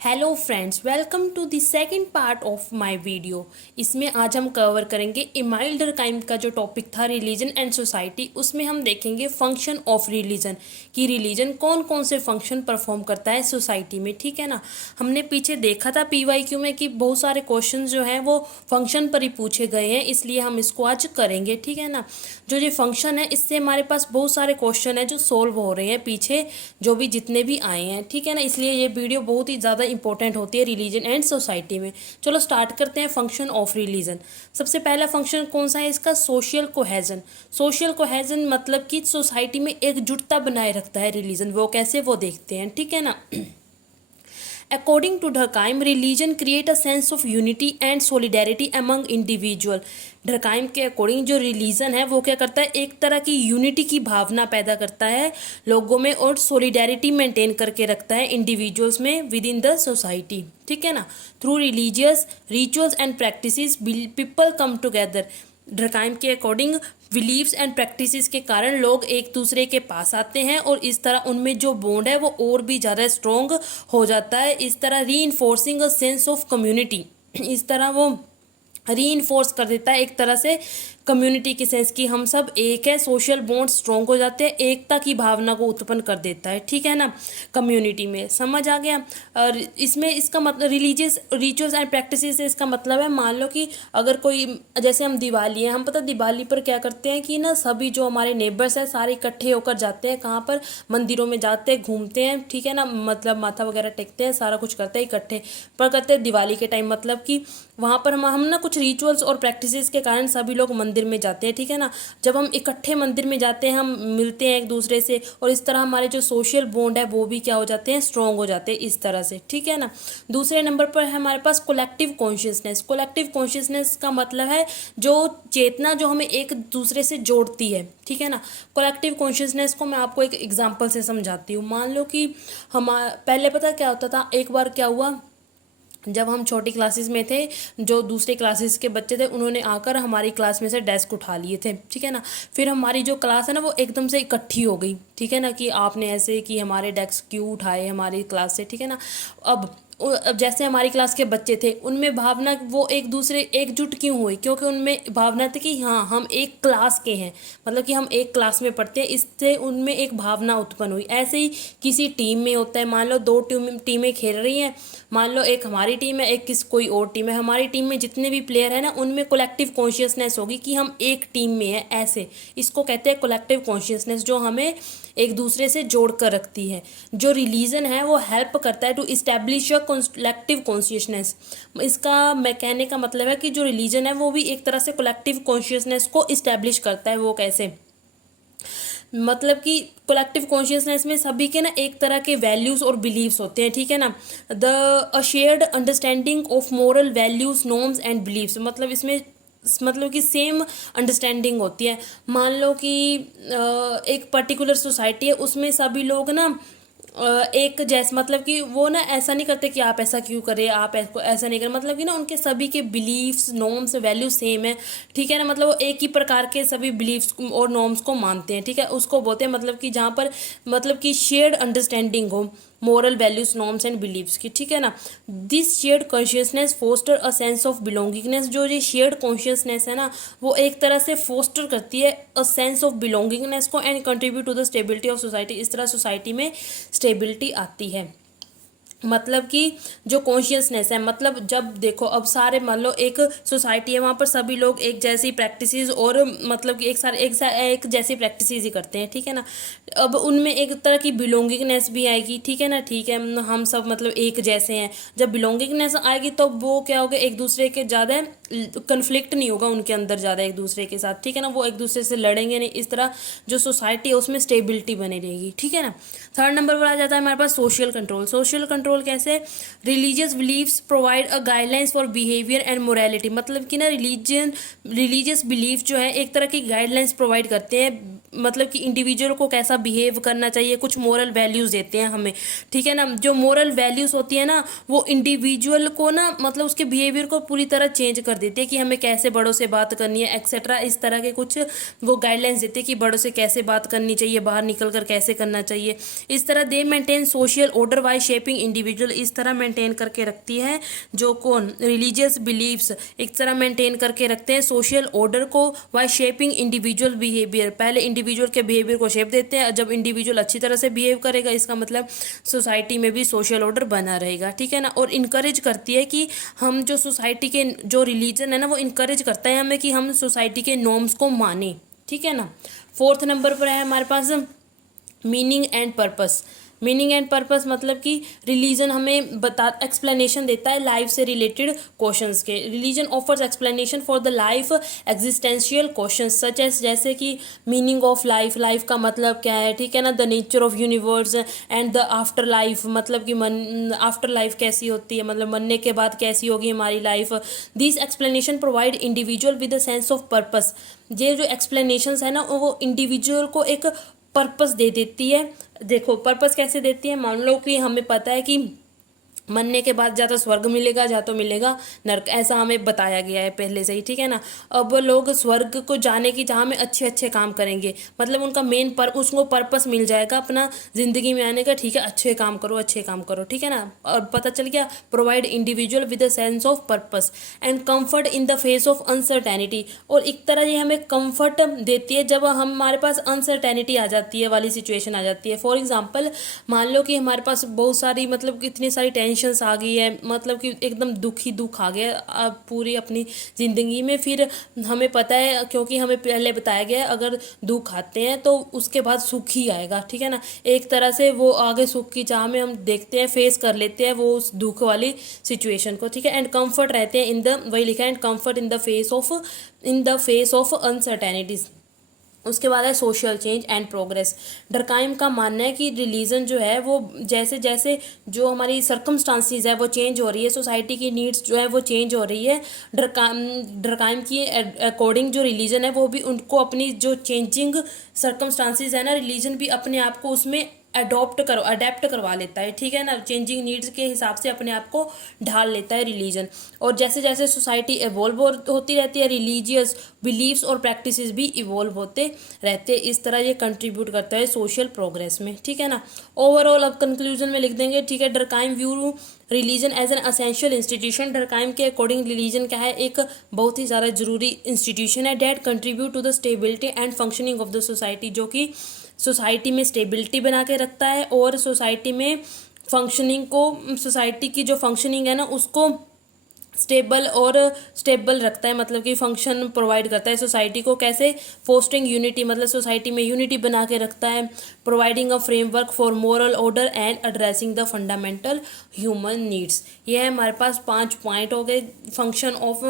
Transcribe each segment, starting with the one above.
Hello friends, welcome to the second part of my video. इसमें आज हम cover करेंगे इमाइल डर्कहाइम का जो टॉपिक था रिलीजन एंड सोसाइटी। उसमें हम देखेंगे फंक्शन ऑफ रिलीजन कि रिलीजन कौन कौन से फंक्शन परफॉर्म करता है सोसाइटी में। ठीक है ना। हमने पीछे देखा था पीवाईक्यू में कि बहुत सारे क्वेश्चन जो हैं वो फंक्शन पर ही पूछे गए हैं, इसलिए हम इसको आज करेंगे। ठीक है ना। जो ये फंक्शन है इससे हमारे पास बहुत सारे क्वेश्चन है जो सोल्व हो रहे हैं पीछे, जो भी जितने भी आए हैं। ठीक है ना। इसलिए ये वीडियो बहुत ही ज़्यादा इंपॉर्टेंट होती है रिलीजन एंड सोसाइटी में। चलो स्टार्ट करते हैं फंक्शन ऑफ रिलीजन। सबसे पहला फंक्शन कौन सा है इसका? Social cohesion. सोशल कोहेजन मतलब कि सोसाइटी में एकजुटता बनाए रखता है रिलीजन। वो कैसे, वो देखते हैं। ठीक है ना। According to Durkheim, religion create a sense of unity and solidarity among individual। डरकाइम के अकॉर्डिंग जो रिलीजन है वो क्या करता है, एक तरह की यूनिटी की भावना पैदा करता है लोगों में और सोलिडेरिटी मेंटेन करके रखता है इंडिविजुअल्स में विद इन द सोसाइटी। ठीक है ना। Through religious rituals and practices people come together. Durkheim के अकॉर्डिंग बिलीव्स एंड प्रैक्टिसेस के कारण लोग एक दूसरे के पास आते हैं और इस तरह उनमें जो बॉन्ड है वो और भी ज़्यादा स्ट्रॉन्ग हो जाता है। इस तरह री enforcing a sense of community, इस तरह वो री इन्फोर्स कर देता है एक तरह से कम्युनिटी की सेंस की हम सब एक है। सोशल बॉन्ड स्ट्रॉन्ग हो जाते हैं, एकता की भावना को उत्पन्न कर देता है। ठीक है ना। कम्युनिटी में समझ आ गया। और इसमें इसका मतलब रिलीजियस रिचुअल्स एंड प्रैक्टिसेस से इसका मतलब है, मान लो कि अगर कोई, जैसे हम दिवाली है, हम पता दिवाली पर क्या करते हैं कि ना सभी जो हमारे नेबर्स हैं सारे इकट्ठे होकर जाते हैं। कहाँ पर? मंदिरों में जाते हैं, घूमते हैं। ठीक है ना। मतलब माथा वगैरह टेकते हैं, सारा कुछ करते हैं इकट्ठे पर करते हैं दिवाली के टाइम। मतलब कि वहाँ पर हम ना कुछ रिचुअल्स और प्रैक्टिसेस के कारण सभी लोग मंदिर में जाते हैं। ठीक है ना। जब हम इकट्ठे मंदिर में जाते हैं, हम मिलते हैं एक दूसरे से और इस तरह हमारे जो सोशल बॉन्ड है वो भी क्या हो जाते हैं, स्ट्रॉन्ग हो जाते हैं इस तरह से। ठीक है ना। दूसरे नंबर पर है हमारे पास कोलेक्टिव कॉन्शियसनेस। कोलेक्टिव कॉन्शियसनेस का मतलब है जो चेतना जो हमें एक दूसरे से जोड़ती है। ठीक है ना। कोलेक्टिव कॉन्शियसनेस को मैं आपको एक एग्जाम्पल से समझाती हूँ। मान लो कि हम पहले पता क्या होता था, एक बार क्या हुआ, जब हम छोटी क्लासेस में थे, जो दूसरे क्लासेस के बच्चे थे उन्होंने आकर हमारी क्लास में से डेस्क उठा लिए थे। ठीक है ना। फिर हमारी जो क्लास है ना वो एकदम से इकट्ठी हो गई। ठीक है ना। कि आपने ऐसे कि हमारे डेस्क क्यों उठाए हमारी क्लास से। ठीक है ना। अब जैसे हमारी क्लास के बच्चे थे उनमें भावना वो एक दूसरे एकजुट क्यों हुई, क्योंकि उनमें भावना थी कि हाँ हम एक क्लास के हैं, मतलब कि हम एक क्लास में पढ़ते हैं। इससे उनमें एक भावना उत्पन्न हुई। ऐसे ही किसी टीम में होता है, मान लो दो टीमें खेल रही हैं, मान लो एक हमारी टीम है एक कोई और टीम है। हमारी टीम में जितने भी प्लेयर है ना उनमें कलेक्टिव कॉन्शियसनेस होगी कि हम एक टीम में हैं। ऐसे इसको कहते हैं कलेक्टिव कॉन्शियसनेस, जो हमें एक दूसरे से जोड़ कर रखती है। जो रिलीजन है वो हेल्प करता है to establish a collective consciousness. इसका मैं कहने का मतलब है कि जो रिलीजन है वो भी एक तरह से कलेक्टिव कॉन्शियसनेस को इस्टेब्लिश करता है। वो कैसे? मतलब कि कलेक्टिव कॉन्शियसनेस में सभी के ना एक तरह के वैल्यूज और बिलीव्स होते हैं। ठीक है ना। The a shared understanding of moral values norms and beliefs, मतलब इसमें मतलब कि सेम अंडरस्टैंडिंग होती है। मान लो कि एक पर्टिकुलर सोसाइटी है, उसमें सभी लोग ना एक जैसे, मतलब कि वो ना ऐसा नहीं करते कि आप ऐसा क्यों करें, आप ऐसा नहीं करें, मतलब कि ना उनके सभी के बिलीव्स नॉर्म्स वैल्यू सेम है। ठीक है ना। मतलब वो एक ही प्रकार के सभी बिलीव्स और नॉर्म्स को मानते हैं। ठीक है। उसको बोलते हैं मतलब कि जहाँ पर मतलब कि शेयर्ड अंडरस्टैंडिंग हो moral values norms and beliefs की। ठीक है ना। This shared consciousness foster a sense of belongingness. जो ये शेयर्ड कॉन्शियसनेस है ना वो एक तरह से फोस्टर करती है अ सेंस ऑफ बिलोंगिंगनेस को and contribute to the stability of society. इस तरह सोसाइटी में स्टेबिलिटी आती है। मतलब कि जो कॉन्शियसनेस है, मतलब जब देखो अब सारे मान लो एक सोसाइटी है, वहाँ पर सभी लोग एक जैसी प्रैक्टिसेस और मतलब कि एक जैसी प्रैक्टिसेस ही करते हैं। ठीक है ना। अब उनमें एक तरह की बिलोंगिंगनेस भी आएगी। ठीक है ना। ठीक है। हम सब मतलब एक जैसे हैं। जब बिलोंगिंगनेस आएगी तो वो क्या होगा, एक दूसरे के ज़्यादा कन्फ्लिक्ट नहीं होगा उनके अंदर ज़्यादा एक दूसरे के साथ। ठीक है ना। वो एक दूसरे से लड़ेंगे नहीं। इस तरह जो सोसाइटी है उसमें स्टेबिलिटी बनी रहेगी। ठीक है ना। थर्ड नंबर पर आ जाता है हमारे पास सोशल कंट्रोल। सोशल कंट्रोल कैसे? Religious beliefs provide a guidelines for behaviour and morality. मतलब कि ना रिलीजियस बिलीफ जो है एक तरह की गाइडलाइंस प्रोवाइड करते हैं, मतलब कि इंडिविजुअल को कैसा बिहेव करना चाहिए, कुछ मोरल वैल्यूज़ देते हैं हमें। ठीक है ना। जो मोरल वैल्यूज़ होती है ना वो इंडिविजुअल को ना मतलब उसके बिहेवियर को पूरी तरह चेंज कर देती है कि हमें कैसे बड़ों से बात करनी है एक्सेट्रा। इस तरह के कुछ वो गाइडलाइंस देते हैं कि बड़ों से कैसे बात करनी चाहिए, बाहर निकल कर कैसे करना चाहिए। इस तरह दे maintain social order by shaping individual individual इस तरह मेंटेन करके रखती है, जो कौन रिलीजियस बिलीव्स एक तरह मेंटेन करके रखते हैं सोशल ऑर्डर को, वाई शेपिंग इंडिविजुअल बिहेवियर, पहले इंडिविजुअल के बिहेवियर को शेप देते हैं। जब इंडिविजुअल अच्छी तरह से बिहेव करेगा इसका मतलब सोसाइटी में भी सोशल ऑर्डर बना रहेगा, ठीक है ना। और इनकरेज करती है कि हम जो सोसाइटी के जो रिलीजन है ना वो इनकरेज करता है हमें कि हम सोसाइटी के नॉर्म्स को माने, ठीक है ना। फोर्थ नंबर पर है हमारे पास meaning and purpose. Meaning and purpose मतलब कि रिलीजन हमें एक्सप्लेनेशन देता है लाइफ से रिलेटेड क्वेश्चंस के। Religion offers explanation for the life existential questions such as, जैसे कि मीनिंग ऑफ लाइफ, लाइफ का मतलब क्या है, ठीक है ना। The nature of universe and the after life, मतलब कि आफ्टर लाइफ कैसी होती है, मतलब मरने के बाद कैसी होगी हमारी life. This explanation provide individual with a sense of purpose. ये जो एक्सप्लेनेशंस है ना वो इंडिविजुअल को एक पर्पस दे देती है। देखो पर्पस कैसे देती है, मान लो कि हमें पता है कि मरने के बाद या तो स्वर्ग मिलेगा या तो मिलेगा नरक, ऐसा हमें बताया गया है पहले से ही, ठीक है ना। अब लोग स्वर्ग को जाने की चाह में अच्छे अच्छे काम करेंगे, मतलब उनका मेन उसको पर्पस मिल जाएगा अपना ज़िंदगी में आने का, ठीक है, अच्छे काम करो अच्छे काम करो, ठीक है ना। और पता चल गया provide individual with a sense of purpose and comfort in the face of uncertainty. और एक तरह ये हमें कम्फर्ट देती है जब हमारे पास अनसर्टेनिटी आ जाती है वाली सिचुएशन आ जाती है। फॉर एग्जाम्पल मान लो कि हमारे पास बहुत सारी मतलब कितनी सारी टेंशन्स आ गई है, मतलब कि एकदम दुख ही दुख आ गया अब पूरी अपनी ज़िंदगी में। फिर हमें पता है क्योंकि हमें पहले बताया गया है अगर दुख आते हैं तो उसके बाद सुख ही आएगा, ठीक है ना। एक तरह से वो आगे सुख की चाह में हम देखते हैं, फेस कर लेते हैं वो उस दुख वाली सिचुएशन को, ठीक है। एंड कम्फर्ट रहते हैं इन द, वही लिखा है, and comfort in the face of uncertainties. उसके बाद है सोशल चेंज एंड प्रोग्रेस। डरकाइम का मानना है कि रिलीजन जो है वो जैसे जैसे जो हमारी सर्कमस्टांसिस है वो चेंज हो रही है, सोसाइटी की नीड्स जो है वो चेंज हो रही है, डरकाइम की अकॉर्डिंग जो रिलीजन है वो भी उनको अपनी जो चेंजिंग सर्कमस्टांसिस है ना, रिलीजन भी अपने आप को उसमें अडेप्ट करवा लेता है, ठीक है ना। चेंजिंग नीड्स के हिसाब से अपने आप को ढाल लेता है रिलीजन। और जैसे जैसे सोसाइटी इवॉल्व होती रहती है रिलीजियस बिलीव्स और प्रैक्टिसेस भी इवॉल्व होते रहते हैं। इस तरह ये कंट्रीब्यूट करता है सोशल प्रोग्रेस में, ठीक है ना। ओवरऑल अब कंक्लूजन में लिख देंगे, ठीक है। Durkheim view religion as an essential institution. Durkheim के अकॉर्डिंग रिलीजन क्या है, एक बहुत ही ज़्यादा जरूरी इंस्टीट्यूशन है that contribute to the stability and functioning of the society, जो कि सोसाइटी में स्टेबिलिटी बना के रखता है और सोसाइटी में फंक्शनिंग को, सोसाइटी की जो फंक्शनिंग है ना उसको स्टेबल रखता है, मतलब कि फंक्शन प्रोवाइड करता है सोसाइटी को। कैसे, फोस्टरिंग यूनिटी, मतलब सोसाइटी में यूनिटी बना के रखता है। Providing a framework for moral order and addressing the fundamental human needs. ये है हमारे पास 5 पॉइंट हो गए फंक्शन ऑफ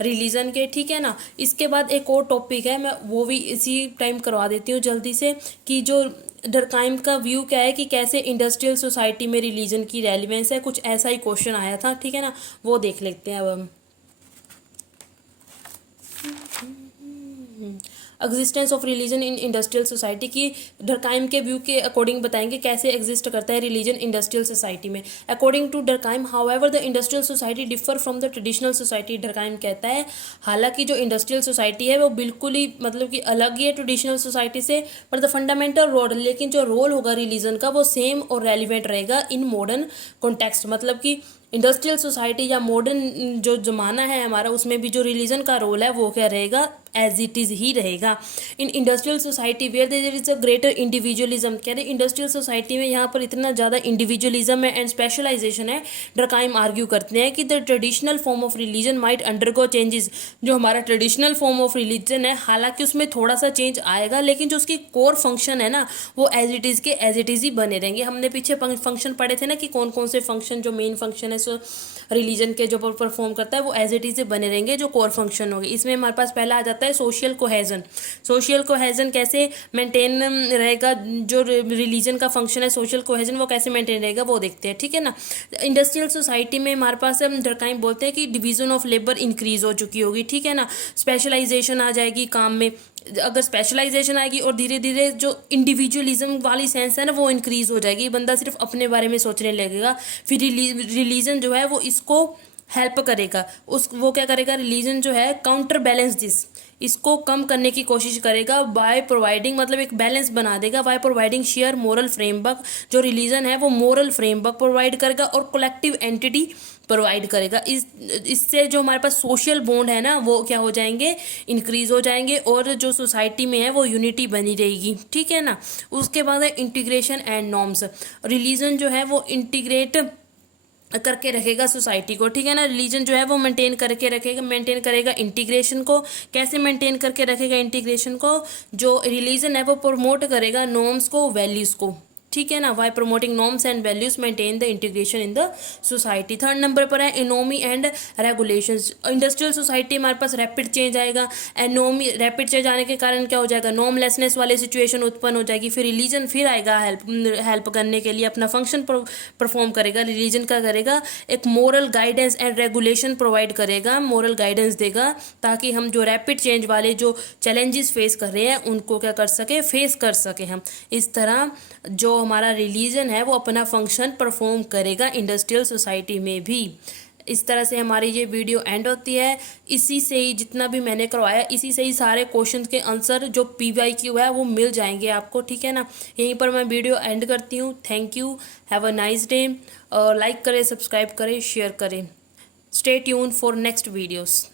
रिलीजन के, ठीक है ना। इसके बाद एक और टॉपिक है, मैं वो भी इसी टाइम करवा देती हूँ जल्दी से, कि जो डरकाइम का व्यू क्या है कि कैसे इंडस्ट्रियल सोसाइटी में रिलीजन की रेलिवेंस है, कुछ ऐसा ही क्वेश्चन आया था, ठीक है ना, वो देख लेते हैं अब हम। Existence of religion in industrial society की डरकाइम के व्यू के अकॉर्डिंग बताएंगे कैसे एग्जिस्ट करता है रिलीजन इंडस्ट्रियल सोसाइटी में। According to Durkheim however the industrial society differ from the traditional society. Durkheim कहता है हालांकि जो इंडस्ट्रियल सोसाइटी है वो बिल्कुल ही मतलब कि अलग ही है ट्रेडिशनल सोसाइटी से, पर द फंडामेंटल रोल, लेकिन जो रोल होगा रिलीजन का वो सेम और रेलिवेंट रहेगा इन मॉडर्न कॉन्टेक्स्ट। मतलब कि इंडस्ट्रियल सोसाइटी या मॉडर्न जो ज़माना है हमारा उसमें भी जो रिलीजन का रोल है वो क्या रहेगा, एज इट इज़ ही रहेगा। In industrial society where there is a greater individualism, कह रहे इंडस्ट्रियल सोसाइटी में यहाँ पर इतना ज़्यादा इंडिविजुअलिज्म है एंड स्पेशलाइजेशन है। डरकाइम आर्ग्यू करते हैं कि the traditional form of religion might undergo changes. जो हमारा ट्रेडिशनल फॉर्म ऑफ रिलीजन है हालांकि उसमें थोड़ा सा चेंज आएगा, लेकिन जो उसकी कोर फंक्शन है ना वो एज इट इज़ के एज इट इज़ ही बने रहेंगे। हमने पीछे फंक्शन पढ़े थे ना कि कौन कौन से फंक्शन जो मेन फंक्शन है रिलीजन के जो परफॉर्म करता है वो एज इट इज बने रहेंगे, जो कोर फंक्शन होंगे। इसमें हमारे पास पहला आ जाता है सोशल कोहेजन। सोशल कोहेजन कैसे मेंटेन रहेगा, जो रिलीजन का फंक्शन है सोशल कोहेजन वो कैसे मेंटेन रहेगा वो देखते हैं, ठीक है ना। इंडस्ट्रियल सोसाइटी में हमारे पास डरकाइम बोलते हैं कि डिवीजन ऑफ लेबर इंक्रीज हो चुकी होगी, ठीक है ना। स्पेशलाइजेशन आ जाएगी काम में, अगर स्पेशलाइजेशन आएगी और धीरे धीरे जो इंडिविजुअलिज्म वाली सेंस है ना वो इंक्रीज हो जाएगी, बंदा सिर्फ अपने बारे में सोचने लगेगा। फिर रिलीजन जो है वो इसको हेल्प करेगा। उस वो क्या करेगा, रिलीजन जो है काउंटर बैलेंस दिस, इसको कम करने की कोशिश करेगा बाय प्रोवाइडिंग, मतलब एक बैलेंस बना देगा by providing share moral framework. जो रिलीजन है वो मोरल फ्रेमवर्क प्रोवाइड करेगा और कलेक्टिव एंटिटी प्रोवाइड करेगा। इससे जो हमारे पास सोशल बॉन्ड है ना वो क्या हो जाएंगे, इंक्रीज हो जाएंगे, और जो सोसाइटी में है वो यूनिटी बनी रहेगी, ठीक है ना। उसके बाद है इंटीग्रेशन एंड नॉर्म्स। रिलीजन जो है वो इंटीग्रेट करके रखेगा सोसाइटी को, ठीक है ना। रिलीजन जो है वो मेंटेन करेगा इंटीग्रेशन को। कैसे मेंटेन करके रखेगा इंटीग्रेशन को, जो रिलीजन है वो प्रमोट करेगा नॉर्म्स को, वैल्यूज़ को, ठीक है ना। By promoting norms and values maintain the integration in the society. Third number पर है economy and regulations. Industrial society हमारे पास रैपिड चेंज आएगा। इकोनॉमी रैपिड चेंज आने के कारण क्या हो जाएगा, नॉर्मलेसनेस वाली सिचुएशन उत्पन्न हो जाएगी। फिर रिलीजन फिर आएगा हेल्प करने के लिए, अपना फंक्शन परफॉर्म करेगा। रिलीजन का करेगा, एक moral guidance and regulation provide करेगा, मोरल गाइडेंस देगा, ताकि हम जो रैपिड चेंज वाले जो चैलेंजेस फेस कर रहे हैं उनको क्या कर सके, फेस कर सके हम। इस तरह जो हमारा रिलीजन है वो अपना फंक्शन परफॉर्म करेगा इंडस्ट्रियल सोसाइटी में भी। इस तरह से हमारी ये वीडियो एंड होती है। इसी से ही जितना भी मैंने करवाया, इसी से ही सारे क्वेश्चन के आंसर जो PYQ है वो मिल जाएंगे आपको, ठीक है ना। यहीं पर मैं वीडियो एंड करती हूँ। Thank you, have a nice day. और लाइक करें, सब्सक्राइब करें, शेयर करें। Stay tune for next videos.